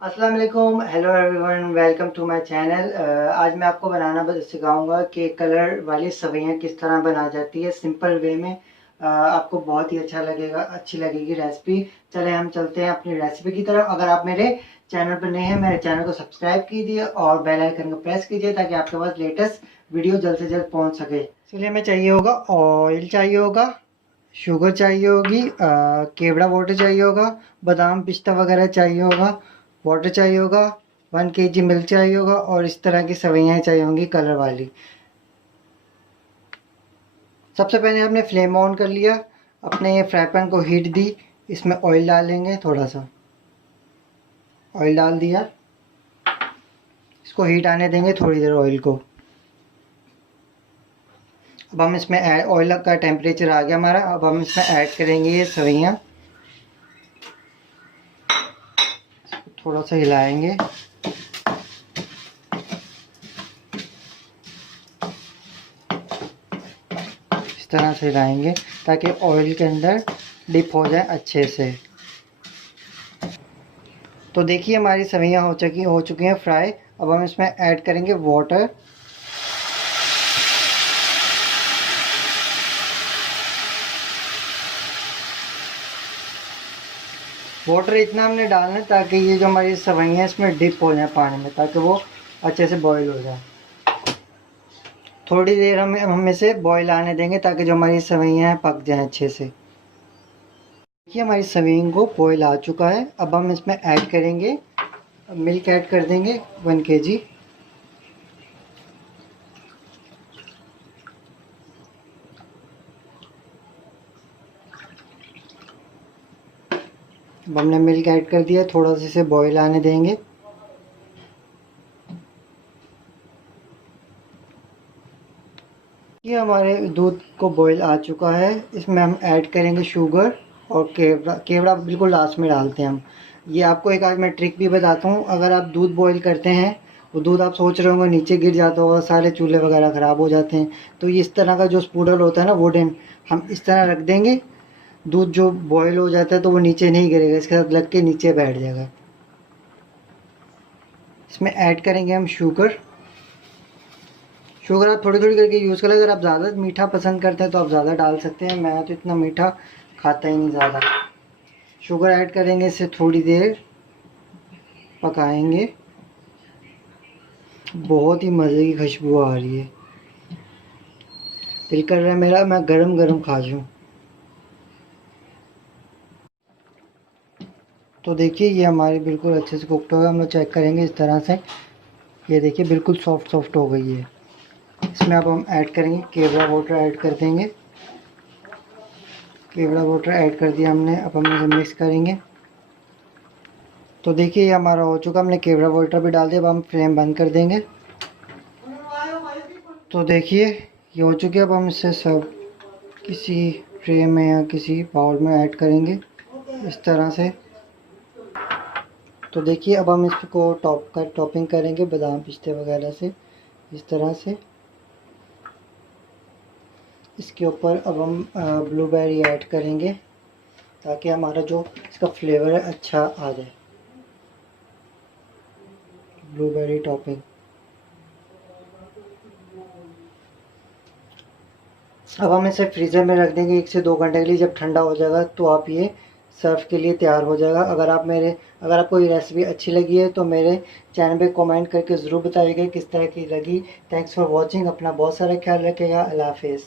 अस्सलाम वालेकुम, hello everyone, welcome to my channel. आज मैं आपको बनाना सिखाऊंगा कि कलर वाली सवैयाँ किस तरह बना जाती है सिंपल वे में। आपको बहुत ही अच्छी लगेगी रेसिपी। चले हम चलते हैं अपनी रेसिपी की तरफ। अगर आप मेरे चैनल पर नए हैं, मेरे चैनल को सब्सक्राइब कीजिए और बेल आइकन को प्रेस कीजिए ताकि आपके पास लेटेस्ट वीडियो जल्द से जल्द पहुँच सके। इसलिए हमें चाहिए होगा ऑयल, चाहिए होगा शुगर, चाहिए होगी केवड़ा वाटर, चाहिए होगा बादाम पिस्ता वगैरह, चाहिए होगा वाटर, चाहिए होगा 1 kg मिल्क, चाहिए होगा और इस तरह की सवैयाँ चाहिए होंगी कलर वाली। सबसे पहले हमने फ्लेम ऑन कर लिया, अपने फ्राई पैन को हीट दी, इसमें ऑयल डालेंगे। थोड़ा सा ऑयल डाल दिया, इसको हीट आने देंगे थोड़ी देर ऑयल को। अब हम इसमें ऑयल का टेम्परेचर आ गया हमारा। अब हम इसमें ऐड करेंगे ये सवैयाँ, थोड़ा सा हिलाएंगे। इस तरह से हिलाएंगे ताकि ऑयल के अंदर डिप हो जाए अच्छे से। तो देखिए हमारी सवैयाँ हो चुकी हैं फ्राई। अब हम इसमें ऐड करेंगे वाटर। वाटर इतना हमने डालना है ताकि ये जो हमारी सवैयाँ हैं इसमें डिप हो जाए पानी में, ताकि वो अच्छे से बॉईल हो जाए। थोड़ी देर हम इसे बॉईल आने देंगे ताकि जो हमारी सवैयाँ हैं पक जाएं अच्छे से। देखिए हमारी सवैयों को बॉईल आ चुका है। अब हम इसमें ऐड करेंगे मिल्क, ऐड कर देंगे 1 kg। अब हमने मिल्क ऐड कर दिया, थोड़ा सा इसे बॉईल आने देंगे। ये हमारे दूध को बॉईल आ चुका है। इसमें हम ऐड करेंगे शुगर और केवड़ा। केवड़ा बिल्कुल लास्ट में डालते हैं हम। ये आपको एक आज मैं ट्रिक भी बताता हूँ। अगर आप दूध बॉईल करते हैं, वो दूध आप सोच रहे होंगे नीचे गिर जाता होगा, सारे चूल्हे वगैरह ख़राब हो जाते हैं। तो ये इस तरह का जो स्पूडल होता है ना, वुडन, हम इस तरह रख देंगे। दूध जो बॉईल हो जाता है तो वो नीचे नहीं गिरेगा, इसके साथ लग के नीचे बैठ जाएगा। इसमें ऐड करेंगे हम शुगर। शुगर आप थोड़ी थोड़ी करके यूज़ करें। अगर आप ज़्यादा मीठा पसंद करते हैं तो आप ज़्यादा डाल सकते हैं। मैं तो इतना मीठा खाता ही नहीं ज़्यादा। शुगर ऐड करेंगे, इसे थोड़ी देर पकाएंगे। बहुत ही मज़े की खुशबू आ रही है। दिल कर रहा है मेरा मैं गरम गरम खा जाऊँ। तो देखिए ये हमारी बिल्कुल अच्छे से कुकड हो गया। हम लोग चेक करेंगे इस तरह से। ये देखिए बिल्कुल सॉफ्ट सॉफ्ट हो गई है। इसमें अब हम ऐड करेंगे केवड़ा वाटर, ऐड कर देंगे। केवड़ा वाटर ऐड कर दिया हमने। अब हम इसे मिक्स करेंगे। तो देखिए ये हमारा हो चुका। हमने केवड़ा वाटर भी डाल दिया। अब हम फ्लेम बंद कर देंगे। तो देखिए ये हो चुकी है। अब हम इसे सब किसी ट्रे में या किसी बाउल में ऐड करेंगे इस तरह से। तो देखिए अब हम इसको टॉपिंग करेंगे बादाम पिस्ते वगैरह से इस तरह से। इसके ऊपर अब हम ब्लूबेरी ऐड करेंगे ताकि हमारा जो इसका फ्लेवर है अच्छा आ जाए। Blueberry topping. अब हम इसे फ्रीज़र में रख देंगे 1 से 2 घंटे के लिए। जब ठंडा हो जाएगा तो आप ये सर्व के लिए तैयार हो जाएगा। अगर आपको ये रेसिपी अच्छी लगी है तो मेरे चैनल पे कमेंट करके ज़रूर बताइएगा किस तरह की लगी। Thanks for watching. अपना बहुत सारा ख्याल रखिएगा। अल्लाह हाफिज़।